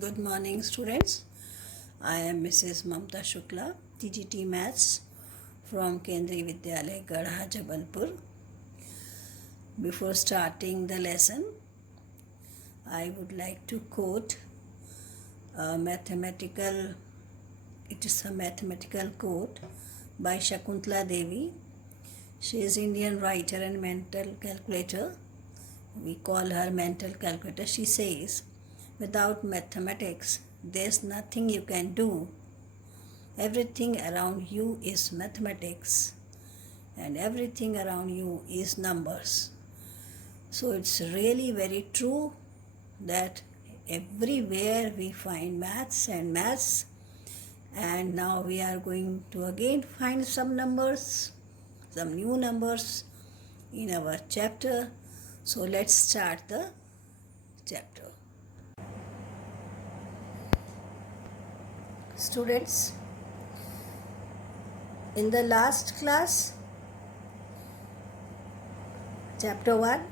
Good morning, students. I am Mrs. Mamta Shukla, TGT Maths from Kendriya Vidyalaya, Garha, Jabalpur. Before starting the lesson, I would like to quote a mathematical quote by Shakuntala Devi. She is Indian writer and mental calculator. We call her mental calculator. She says, without mathematics, there's nothing you can do. Everything around you is mathematics, and everything around you is numbers. So it's really very true that everywhere we find maths, and now we are going to again find some numbers, some new numbers in our chapter. So let's start the chapter. Students, in the last class, chapter 1,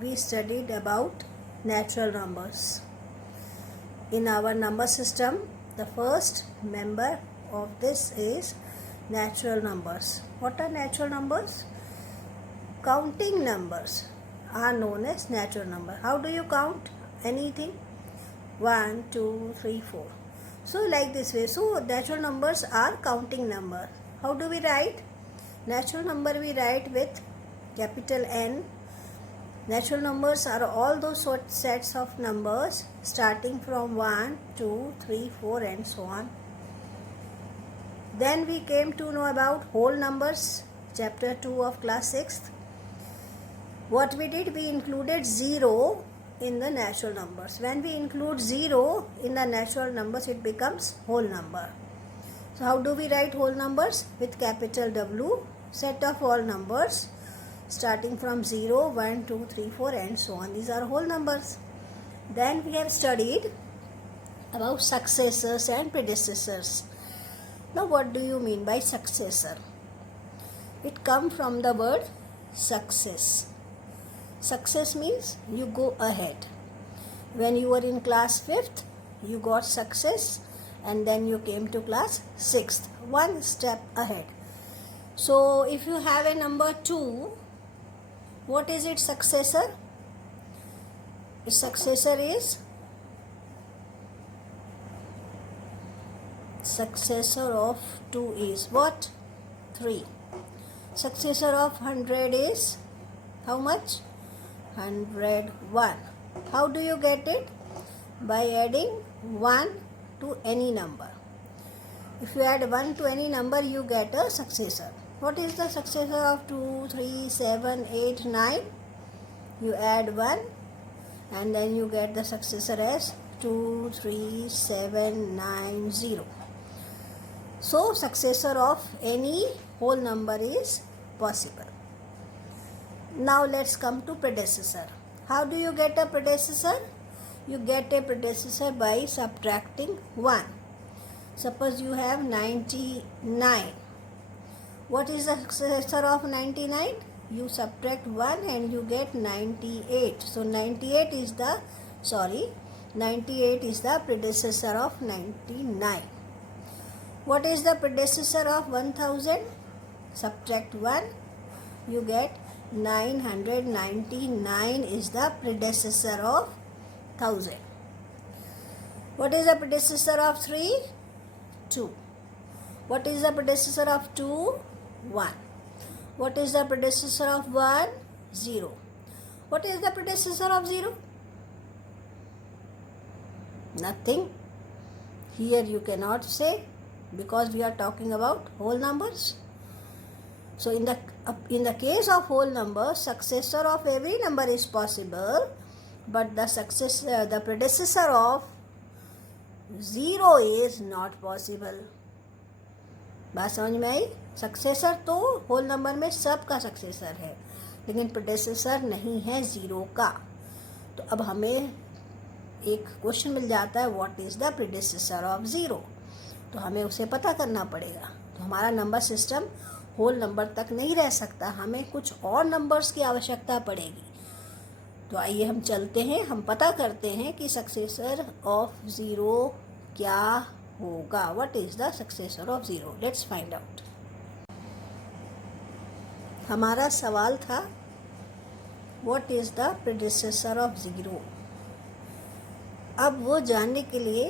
we studied about natural numbers. In our number system, the first member of this is natural numbers. What are natural numbers? Counting numbers are known as natural number. How do you count anything? 1, 2, 3, 4. So like this way. So natural numbers are counting number. How do we write? Natural number we write with capital N. Natural numbers are all those sets of numbers starting from 1, 2, 3, 4 and so on. Then we came to know about whole numbers, chapter 2 of class 6th. What we did, we included 0 in the natural numbers. When we include 0 in the natural numbers, it becomes whole number. So how do we write whole numbers? With capital W, set of all numbers starting from 0, 1, 2, 3, 4 and so on. These are whole numbers. Then we have studied about successors and predecessors. Now what do you mean by successor? It comes from the word success. Success means you go ahead. When you were in class 5th, you got success, and then you came to class 6th, one step ahead. So if you have a number 2, what is its successor? Its successor is successor of 2 is what? 3. Successor of 100 is how much? 101. How do you get it? By adding 1 to any number. If you add 1 to any number, you get a successor. What is the successor of 2, 3, 7, 8, 9? You add 1 and then you get the successor as 2, 3, 7, 9, 0. So successor of any whole number is possible. Now let's come to predecessor. How do you get a predecessor? You get a predecessor by subtracting 1. Suppose you have 99. What is the successor of 99? You subtract 1 and you get 98. So 98 is the predecessor of 99. What is the predecessor of 1000? Subtract 1, you get 999 is the predecessor of 1000. What is the predecessor of 3? 2. What is the predecessor of 2? 1. What is the predecessor of 1? 0. What is the predecessor of 0? Nothing. Here you cannot say because we are talking about whole numbers. So in the case of whole number, successor of every number is possible, but the predecessor of 0 is not possible. बात समझ में आई? Successor तो whole number में सब का successor है, लेकिन प्रेडेसेसर नहीं है 0 का. तो अब हमें एक क्वेश्चन मिल जाता है, व्हाट इज द प्रेडेसेसर ऑफ 0. तो हमें उसे पता करना पड़ेगा. तो हमारा नंबर सिस्टम होल नंबर तक नहीं रह सकता, हमें कुछ और नंबर्स की आवश्यकता पड़ेगी. तो आइए हम चलते हैं, हम पता करते हैं कि सक्सेसर ऑफ 0 क्या होगा. What is the successor of 0? Let's find out. हमारा सवाल था what is the predecessor of 0. अब वो जानने के लिए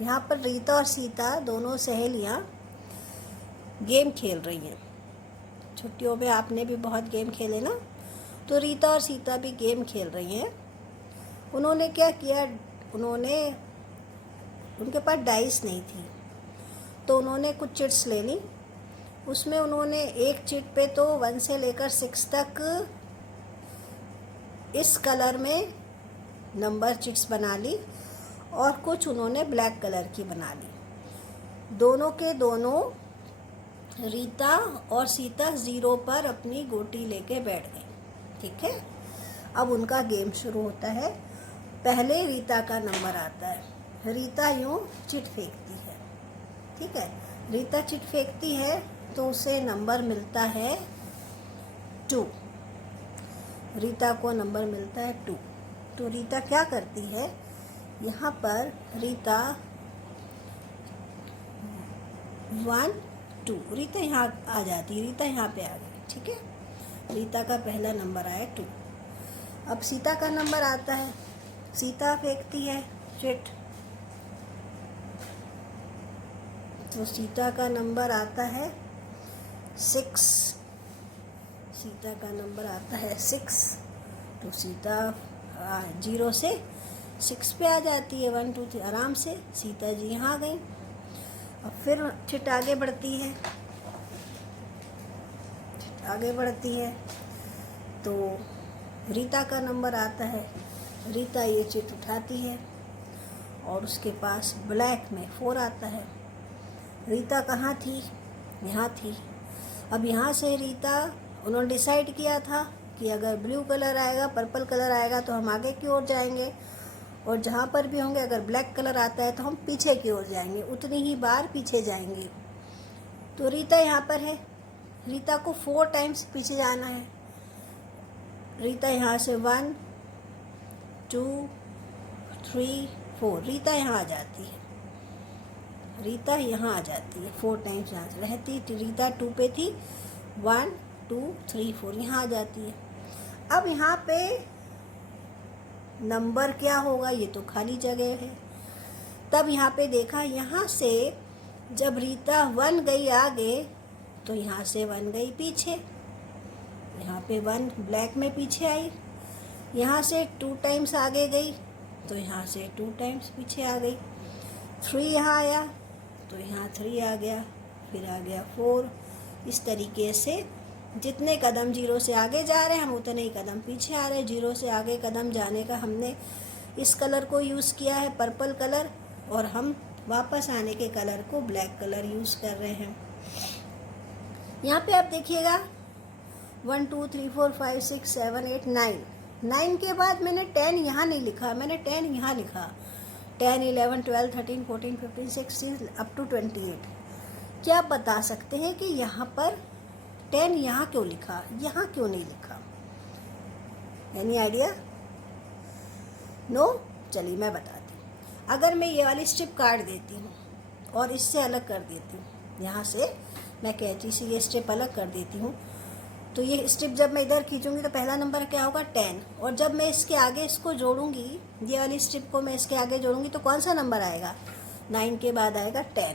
यहाँ पर रीता और सीता दोनों सहेलियाँ गेम खेल रही हैं. छुट्टियों में आपने भी बहुत गेम खेले ना, तो रीता और सीता भी गेम खेल रही हैं. उन्होंने क्या किया, उनके पास डाइस नहीं थी, तो उन्होंने कुछ चिट्स ले ली. उसमें उन्होंने एक चिट पे तो 1 से लेकर 6 तक इस कलर में नंबर चिट्स बना ली और कुछ उन्होंने ब्लैक कलर की बना ली. दोनों के दोनों रीता और सीता 0 पर अपनी गोटी लेके बैठ गई. ठीक है, अब उनका गेम शुरू होता है. पहले रीता का नंबर आता है. रीता यूँ चिट फेंकती है. ठीक है, रीता चिट फेंकती है तो उसे नंबर मिलता है 2. रीता को नंबर मिलता है 2. तो रीता क्या करती है, यहाँ पर रीता 1 2, रीता यहाँ आ जाती है. रीता यहाँ पे आ गई. ठीक है, रीता का पहला नंबर आया 2. अब सीता का नंबर आता है. सीता फेंकती है चिट, तो सीता का नंबर आता है 6. सीता का नंबर आता है 6. तो सीता 0 से 6 पे आ जाती है. 1 2 3 आराम से सीता जी यहाँ आ गई. अब फिर चिट आगे बढ़ती है. तो रीता का नंबर आता है. रीता ये चिट उठाती है और उसके पास ब्लैक में 4 आता है. रीता कहाँ थी, यहाँ थी. अब यहाँ से रीता, उन्होंने डिसाइड किया था कि अगर ब्लू कलर आएगा, पर्पल कलर आएगा तो हम आगे की ओर जाएंगे, और जहाँ पर भी होंगे अगर ब्लैक कलर आता है तो हम पीछे की ओर जाएंगे, उतनी ही बार पीछे जाएंगे. तो रीता यहाँ पर है. रीता को 4 टाइम्स पीछे जाना है. रीता यहाँ से 1 2 3 4, रीता यहाँ आ जाती है. रीता यहाँ आ जाती है 4 टाइम्स यहाँ से रहती. रीता 2 पे थी. 1 2 3 4 यहाँ आ जाती है. अब यहाँ पे नंबर क्या होगा, ये तो खाली जगह है. तब यहाँ पे देखा, यहाँ से जब रीता 1 गई आगे तो यहाँ से 1 गई पीछे. यहाँ पे 1 ब्लैक में पीछे आई. यहाँ से 2 टाइम्स आगे गई तो यहाँ से 2 टाइम्स पीछे आ गई. 3 यहाँ आया तो यहाँ 3 आ गया. फिर आ गया 4. इस तरीके से जितने कदम 0 से आगे जा रहे हैं हम उतने ही कदम पीछे आ रहे हैं. 0 से आगे कदम जाने का हमने इस कलर को यूज़ किया है, पर्पल कलर, और हम वापस आने के कलर को ब्लैक कलर यूज़ कर रहे हैं. यहाँ पे आप देखिएगा 1 2 3 4 5 6 7 8 9. 9 के बाद मैंने 10 यहाँ नहीं लिखा, मैंने 10 यहाँ लिखा. 10 11 12 13 14 15 16 अप टू 28. क्या आप बता सकते हैं कि यहाँ पर 10 यहाँ क्यों लिखा, यहाँ क्यों नहीं लिखा? Any idea? नो? चलिए मैं बताती हूँ. अगर मैं ये वाली स्ट्रिप काट देती हूँ और इससे अलग कर देती हूँ, यहाँ से मैं कैंची से ये स्ट्रिप अलग कर देती हूँ, तो ये स्ट्रिप जब मैं इधर खींचूंगी तो पहला नंबर क्या होगा 10. और जब मैं इसके आगे इसको जोड़ूंगी, ये वाली स्ट्रिप को मैं इसके आगे जोड़ूंगी तो कौन सा नंबर आएगा? 9 के बाद आएगा 10.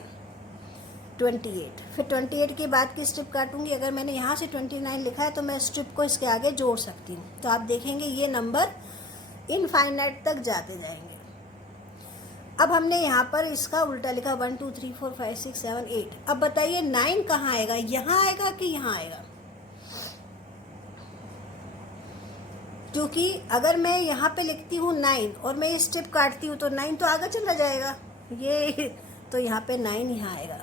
28. फिर 28 के बाद की स्ट्रिप काटूंगी. अगर मैंने यहाँ से 29 लिखा है तो मैं स्ट्रिप को इसके आगे जोड़ सकती हूँ. तो आप देखेंगे ये नंबर इनफाइनाइट तक जाते जाएंगे. अब हमने यहाँ पर इसका उल्टा लिखा 1 2 3 4 5 6 7 8. अब बताइए 9 कहाँ आएगा, यहाँ आएगा कि यहाँ आएगा? क्योंकि अगर मैं यहाँ पे लिखती हूँ 9 और मैं ये स्ट्रिप काटती हूँ तो 9 तो आगे चला जाएगा. ये तो यहाँ पे 9 यहाँ आएगा.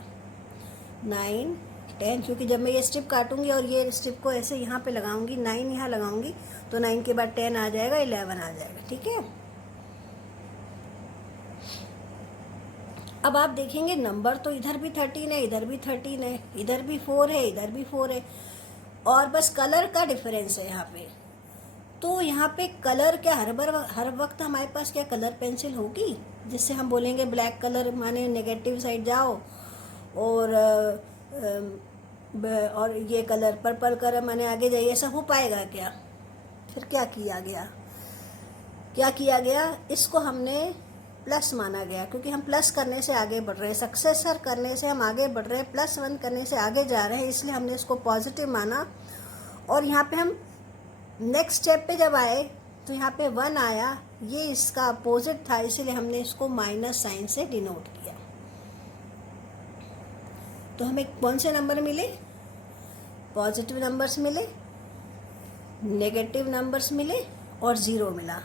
9 10, क्योंकि जब मैं ये स्ट्रिप काटूंगी और ये स्ट्रिप को ऐसे यहाँ पे लगाऊंगी, 9 यहाँ लगाऊंगी, तो 9 के बाद 10 आ जाएगा, 11 आ जाएगा. ठीक है. अब आप देखेंगे नंबर तो इधर भी 13 है, इधर भी 13 है, इधर भी 4 है, इधर भी 4 है, और बस कलर का डिफरेंस है यहाँ पे. तो यहाँ पे कलर क्या, हर वक्त हमारे पास क्या कलर पेंसिल होगी जिससे हम बोलेंगे ब्लैक कलर माने नेगेटिव साइड जाओ, और ये कलर पर्पल कलर माने आगे जाइए, ऐसा हो पाएगा क्या? फिर क्या किया गया, इसको हमने प्लस माना गया, क्योंकि हम प्लस करने से आगे बढ़ रहे हैं, सक्सेसर करने से हम आगे बढ़ रहे हैं, +1 करने से आगे जा रहे हैं, इसलिए हमने इसको पॉजिटिव माना। और यहाँ पे हम नेक्स्ट स्टेप पे जब आए तो यहाँ पे 1 आया, ये इसका अपोजिट था, इसलिए हमने इसको माइनस साइन से डिनोट किया। तो हमें कौन से नंबर मिले? पॉजिटिव नंबर्स मिले, नेगेटिव नंबर्स मिले और 0 मिला।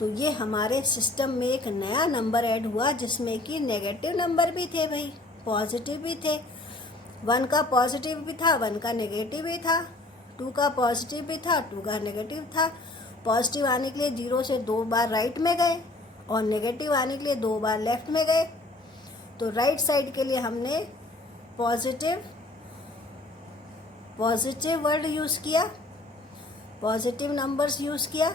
तो ये हमारे सिस्टम में एक नया नंबर ऐड हुआ जिसमें कि नेगेटिव नंबर भी थे भाई, पॉजिटिव भी थे। 1 का पॉजिटिव भी था, 1 का नेगेटिव भी था, 2 का पॉजिटिव भी था, 2 का नेगेटिव था। पॉजिटिव आने के लिए 0 से 2 बार राइट में गए और नेगेटिव आने के लिए 2 बार लेफ्ट में गए। तो राइट साइड के लिए हमने पॉजिटिव वर्ड यूज़ किया, पॉजिटिव नंबर्स यूज़ किया,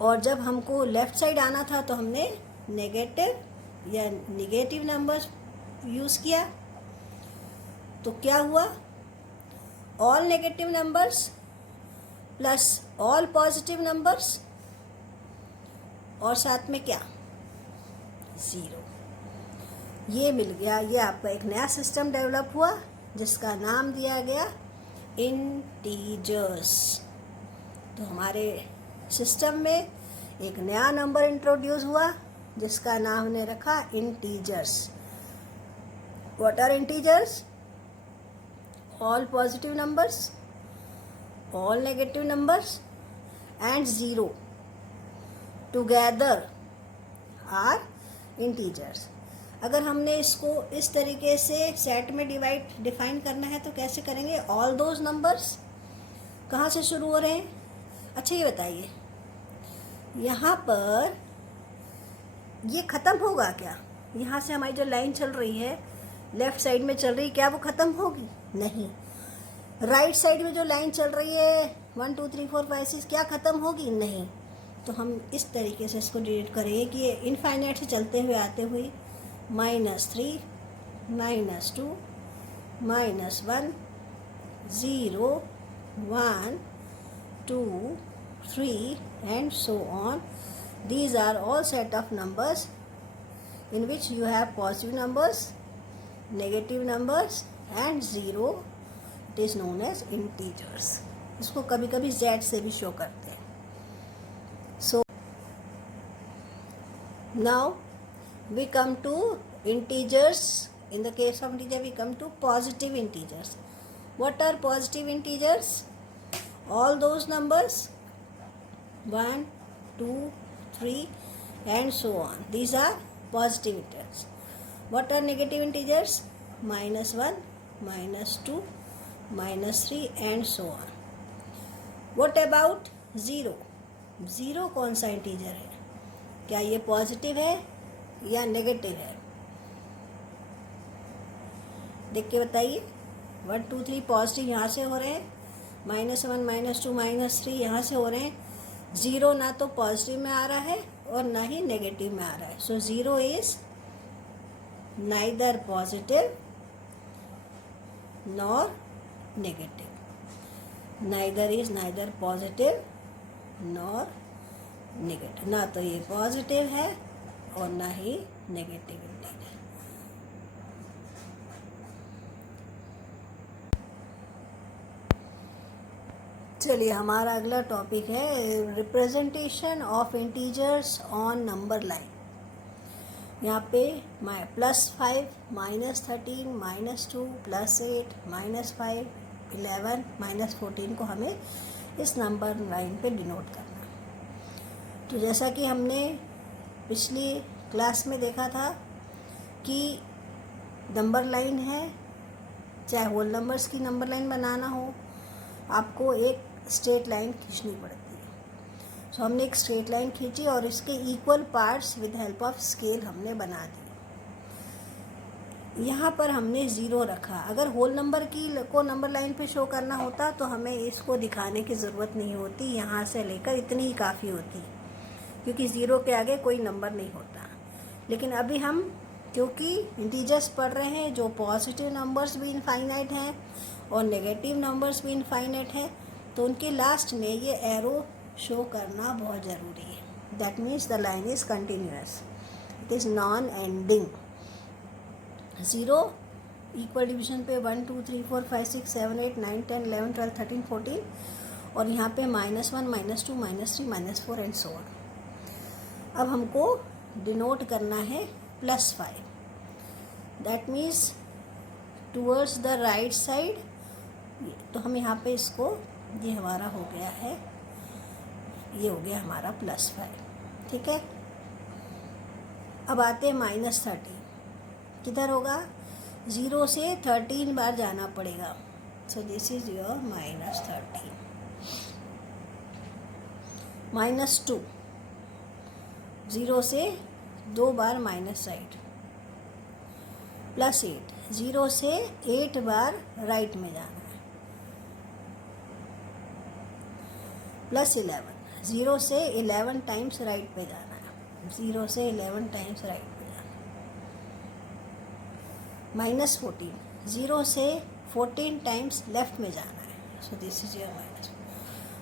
और जब हमको लेफ्ट साइड आना था तो हमने नेगेटिव नंबर्स यूज़ किया। तो क्या हुआ? All negative numbers plus all positive numbers और साथ में क्या? 0। ये मिल गया, ये आपका एक नया सिस्टम डेवलप हुआ जिसका नाम दिया गया इंटीजर्स। तो हमारे सिस्टम में एक नया नंबर इंट्रोड्यूस हुआ जिसका नाम हमने रखा integers. What are integers? All positive numbers, all negative numbers and 0 together are integers. अगर हमने इसको इस तरीके से सेट में डिफाइन करना है तो कैसे करेंगे? ऑल दोज नंबर्स कहाँ से शुरू हो रहे हैं? अच्छा ये बताइए, यहाँ पर ये ख़त्म होगा क्या? यहाँ से हमारी जो लाइन चल रही है लेफ़्ट साइड में चल रही है, क्या वो ख़त्म होगी? नहीं। राइट साइड में जो लाइन चल रही है 1 2 3 4 5 6 क्या ख़त्म होगी? नहीं। तो हम इस तरीके से इसको डिलीट करेंगे कि ये इनफाइनाइट से चलते हुए आते हुए -3 -2 -1 0 1 2 3 and so on. These are all set of numbers in which you have positive numbers, negative numbers and 0. It is known as integers. इसको कभी कभी Z से भी शो करते हैं. So now we come to integers. In the case of integer we come to positive integers. What are positive integers? All those numbers 1 2 3 and so on. These are positive integers. What are negative integers? -1 -2 -3 and so on. What about 0? 0 कौन सा integer है? क्या ये positive है या negative है? देख के बताइए। 1 2 3 पॉजिटिव यहाँ से हो रहे हैं, -1 -2 -3 यहाँ से हो रहे हैं। 0 ना तो पॉजिटिव में आ रहा है और ना ही नेगेटिव में आ रहा है। सो 0 is neither positive nor negative. Neither positive nor negative, ना तो ये पॉजिटिव है और ना ही नेगेटिव इंटीजर। चलिए हमारा अगला टॉपिक है representation of integers on number line. यहाँ पे +5 -13 -2 +8 -5 11 -14 को हमें इस नंबर लाइन पे डिनोट करना। तो जैसा कि हमने पिछली क्लास में देखा था कि नंबर लाइन है, चाहे होल नंबर्स की नंबर लाइन बनाना हो आपको एक स्ट्रेट लाइन खींचनी पड़ती है। सो हमने एक स्ट्रेट लाइन खींची और इसके equal parts with help of scale हमने बना दिए। यहाँ पर हमने ज़ीरो रखा। अगर होल नंबर को नंबर लाइन पे शो करना होता तो हमें इसको दिखाने की ज़रूरत नहीं होती, यहाँ से लेकर इतनी ही काफ़ी होती, क्योंकि ज़ीरो के आगे कोई नंबर नहीं होता। लेकिन अभी हम क्योंकि इंटीजर्स पढ़ रहे हैं, जो पॉजिटिव नंबर्स भी इनफाइनाइट हैं और नेगेटिव नंबर्स भी इनफाइनाइट हैं, तो उनके लास्ट में ये एरो शो करना बहुत ज़रूरी है। That means the line is continuous, it is non ending. Zero equal division पे 1 2 3 4 5 6 7 8 9 10 11 12 13 14, और यहाँ पे -1 -2 -3 -4 एंड सो ऑन। अब हमको डिनोट करना है +5, that means towards the right side. तो हम यहाँ पे इसको, ये हमारा हो गया है, ये हो गया हमारा +5, ठीक है। अब आते हैं -30, किधर होगा? 0 से 13 बार जाना पड़ेगा। सो दिस इज योर -13। -2, 0 से 2 बार माइनस साइड। +8, 0 से 8 बार राइट में जाना है। +11, 0 से 11 टाइम्स राइट पे जाना है। 0 से 11 टाइम्स राइट पे जाना है। -14, 0 से 14 टाइम्स लेफ्ट में जाना है। So this is your minus.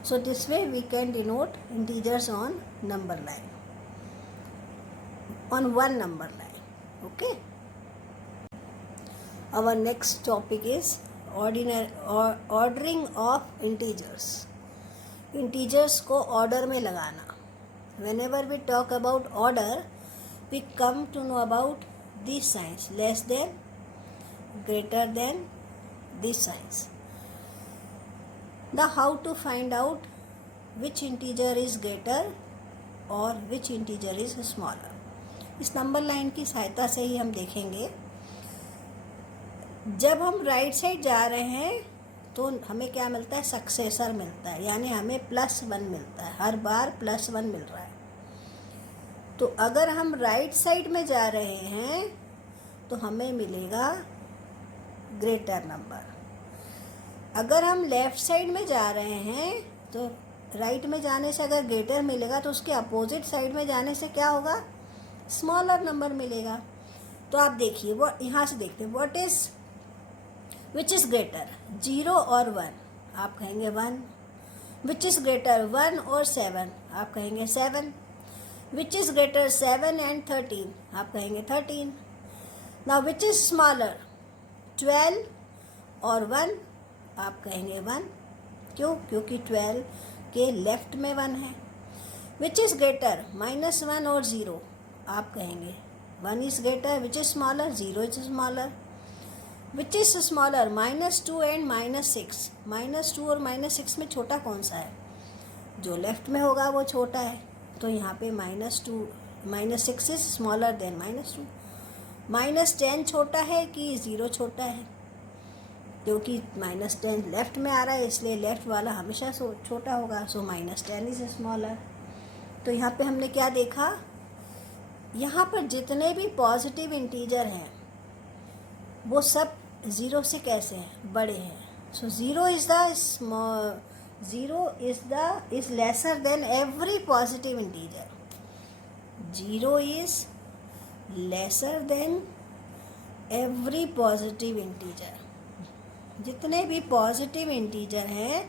So this way we can denote integers on number line, on one number line. Okay, our next topic is ordering of integers. Integers को order में लगाना. Whenever we talk about order, we come to know about these signs: less than, greater than, these signs. The how to find out which integer is greater or which integer is smaller, इस number line की सहायता से ही हम देखेंगे। जब हम right side जा रहे हैं तो हमें क्या मिलता है? सक्सेसर मिलता है, यानी हमें +1 मिलता है, हर बार +1 मिल रहा है। तो अगर हम राइट साइड में जा रहे हैं तो हमें मिलेगा ग्रेटर नंबर। अगर हम लेफ्ट साइड में जा रहे हैं तो राइट में जाने से अगर ग्रेटर मिलेगा तो उसके अपोजिट साइड में जाने से क्या होगा? स्मॉलर नंबर मिलेगा। तो आप देखिए, वो यहाँ से देखते हैं, what is which is greater, 0 और 1? आप कहेंगे 1। विच इज ग्रेटर 1 और 7? आप कहेंगे 7। Which is greater 7 and 13? आप कहेंगे 13। नाउ विच इज स्मॉलर 12 और 1? आप कहेंगे 1। क्यों? क्योंकि 12 के लेफ्ट में 1 है। विच इज ग्रेटर -1 और 0? आप कहेंगे 1 is greater. Which is smaller? 0 is smaller. Which is smaller -2 and -6? -2 और -6 में छोटा कौन सा है? जो लेफ्ट में होगा वो छोटा है। तो यहाँ पे -6 इज स्मॉलर देन -2। -10 छोटा है कि 0 छोटा है? क्योंकि -10 लेफ्ट में आ रहा है, इसलिए लेफ्ट वाला हमेशा छोटा होगा। सो -10 इज स्मॉलर। तो यहाँ पे हमने क्या देखा? यहाँ पर जितने भी पॉजिटिव इंटीजर हैं वो सब 0 से कैसे हैं? बड़े हैं। सो 0 is lesser than every positive integer. 0 is lesser than every positive integer. जितने भी पॉजिटिव इंटीजर हैं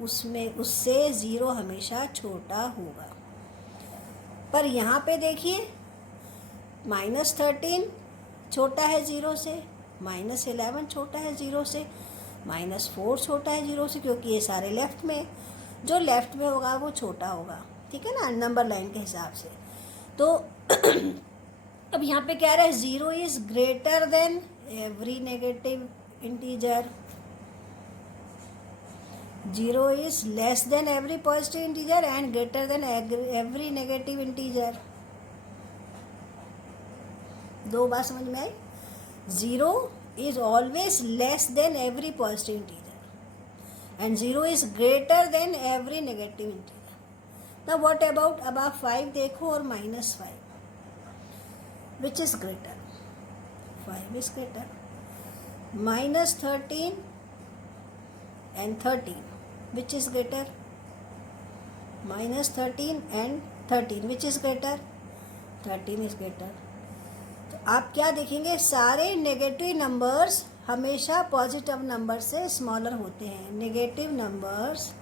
उससे 0 हमेशा छोटा होगा। पर यहाँ पे देखिए, -13 छोटा है 0 से, -11 छोटा है 0 से, -4 छोटा है 0 से, क्योंकि ये सारे लेफ्ट में, जो लेफ्ट में होगा वो छोटा होगा। ठीक है ना, नंबर लाइन के हिसाब से। तो अब यहाँ पे क्या रहा है? 0 is greater than every negative integer, 0 is less than every positive integer and greater than every negative integer. दो बात समझ में आई? 0 is always less than every positive integer and 0 is greater than every negative integer. Now what about, अब आप 5 देखो और -5, which is greater? 5 is greater. -13 and 13, which is greater? -13 and 13, which is greater? 13 is greater. तो आप क्या देखेंगे, सारे negative numbers हमेशा पॉजिटिव नंबर से स्मॉलर होते हैं. Negative numbers,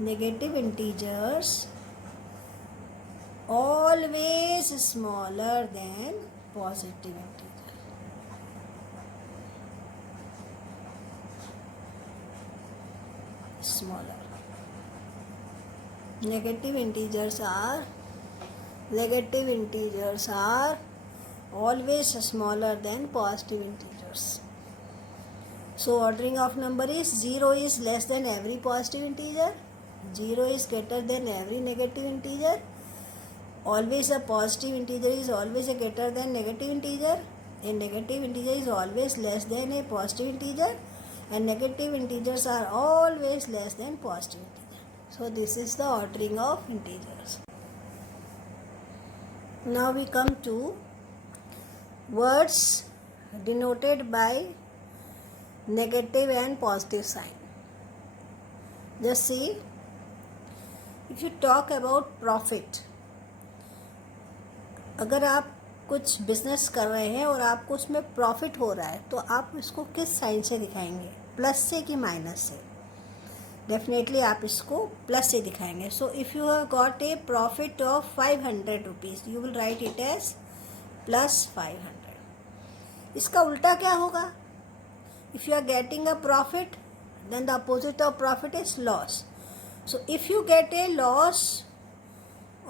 negative integers always smaller than positive integer. Smaller. Negative integers are always smaller than positive integers. So ordering of number is 0 is less than every positive integer, 0 is greater than every negative integer. Always a positive integer is always a greater than negative integer. A negative integer is always less than a positive integer, and negative integers are always less than positive integer. So this is the ordering of integers. Now we come to words denoted by negative and positive sign. Just see, if you talk about profit, अगर आप कुछ business कर रहे हैं और आपको उसमें profit हो रहा है तो आप इसको किस साइन से दिखाएंगे, प्लस से कि माइनस से? डेफिनेटली आप इसको प्लस से दिखाएंगे. So if you have got a profit of 500 rupees, you will write it as +500. इसका उल्टा क्या होगा? If you are getting a profit, then the opposite of profit is loss. So if you get a loss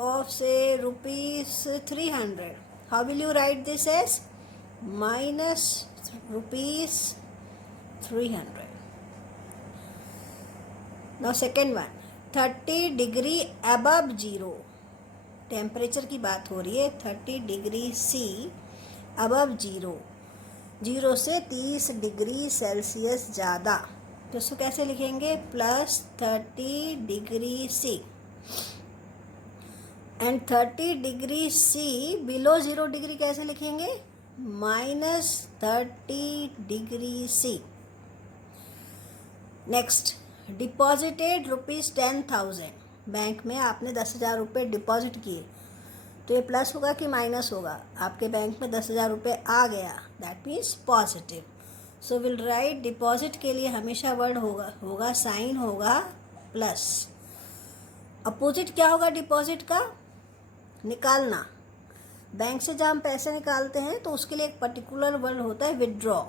of say rupees 300, how will you write this as? Minus rupees 300. Now second one, 30 degree above 0, temperature की बात हो रही है. 30 degree C above 0, 0 से 30 degree Celsius ज़्यादा, तो इसको कैसे लिखेंगे? +30 degree C. And 30 degree C below 0 degree कैसे लिखेंगे? -30 degree C. Next, deposited ₹10,000, bank में आपने 10,000 रुपये डिपॉजिट किए, तो ये प्लस होगा कि माइनस होगा? आपके बैंक में 10,000 रुपये आ गया, that means positive. So will write, deposit के लिए हमेशा वर्ड होगा साइन होगा प्लस. अपोजिट क्या होगा डिपॉजिट का? निकालना. बैंक से जब हम पैसे निकालते हैं तो उसके लिए एक पर्टिकुलर वर्ड होता है विड्रॉ.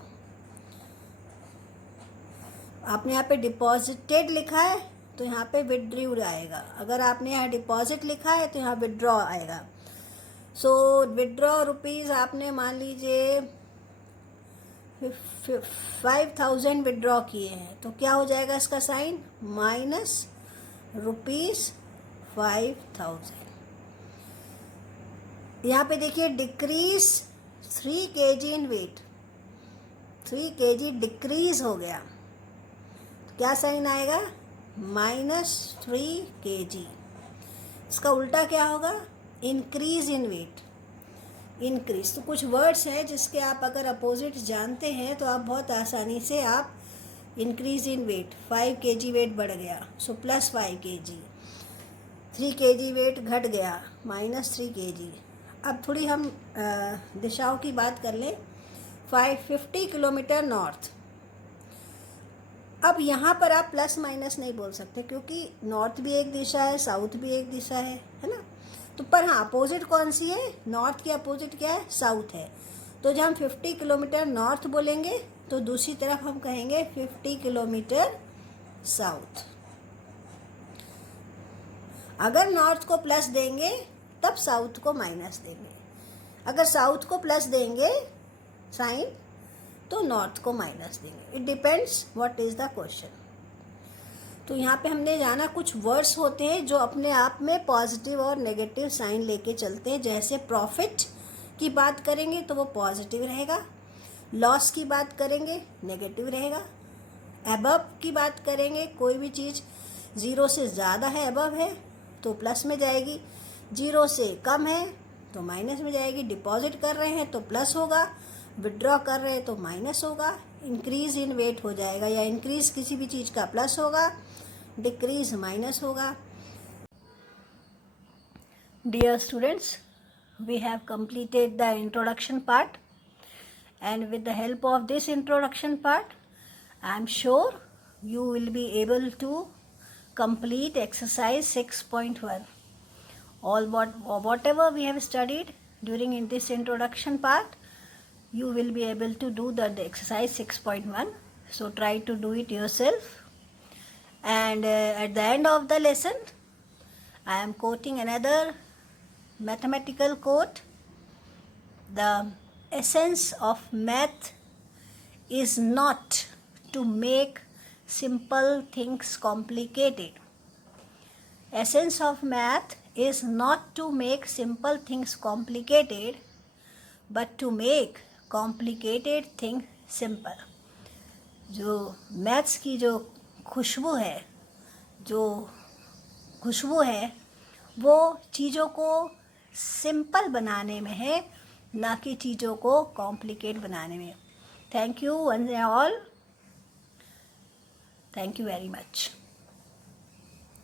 आपने यहाँ पे डिपॉजिटेड लिखा है तो यहाँ पे विड्रू आएगा. अगर आपने यहाँ डिपॉजिट लिखा है तो यहाँ विड्रॉ आएगा. सो विड्रॉ रुपीज़ आपने मान लीजिए 5,000 विड्रॉ किए हैं, तो क्या हो जाएगा इसका साइन? -5,000. यहाँ पे देखिए डिक्रीज 3 kg इन वेट, 3 kg डिक्रीज हो गया, तो क्या साइन आएगा? -3 kg. इसका उल्टा क्या होगा? Increase in weight, increase. तो कुछ वर्ड्स हैं जिसके आप अगर अपोजिट जानते हैं तो आप बहुत आसानी से आप increase in weight, 5 kg weight बढ़ गया, सो +5 kg. 3 kg वेट घट गया, -3 kg. अब थोड़ी हम दिशाओं की बात कर लें. 50 किलोमीटर नॉर्थ. अब यहाँ पर आप प्लस माइनस नहीं बोल सकते क्योंकि नॉर्थ भी एक दिशा है, साउथ भी एक दिशा है ना. तो पर हाँ, अपोजिट कौन सी है? नॉर्थ की अपोजिट क्या है? साउथ है. तो जब हम 50 किलोमीटर नॉर्थ बोलेंगे तो दूसरी तरफ हम कहेंगे 50 किलोमीटर साउथ. अगर नॉर्थ को प्लस देंगे तब साउथ को माइनस देंगे. अगर साउथ को प्लस देंगे साइन तो नॉर्थ को माइनस देंगे. It depends what is the question. तो यहाँ पे हमने जाना कुछ वर्ड्स होते हैं जो अपने आप में पॉजिटिव और नेगेटिव साइन लेके चलते हैं. जैसे प्रॉफिट की बात करेंगे तो वो पॉजिटिव रहेगा, लॉस की बात करेंगे नेगेटिव रहेगा, अबव की बात करेंगे कोई भी चीज़ 0 से ज़्यादा है, अबव है तो प्लस में जाएगी, 0 से कम है तो माइनस में जाएगी. डिपॉजिट कर रहे हैं तो प्लस होगा, विड्रॉ कर रहे हैं तो माइनस होगा, इंक्रीज इन वेट हो जाएगा, या इंक्रीज किसी भी चीज़ का प्लस होगा, डिक्रीज माइनस होगा. Dear students, we have completed the introduction part, and with the help of this introduction part, I am sure you will be able to complete exercise 6.1. Whatever we have studied during in this introduction part, you will be able to do the exercise 6.1. So try to do it yourself. And at the end of the lesson, I am quoting another mathematical quote. The essence of math is not to make simple things complicated. Essence of math is not to make simple things complicated, but to make complicated things simple. जो maths की जो खुशबू है वो चीज़ों को simple बनाने में है, ना कि चीज़ों को कॉम्प्लिकेट बनाने में. Thank you one and all. Thank you very much.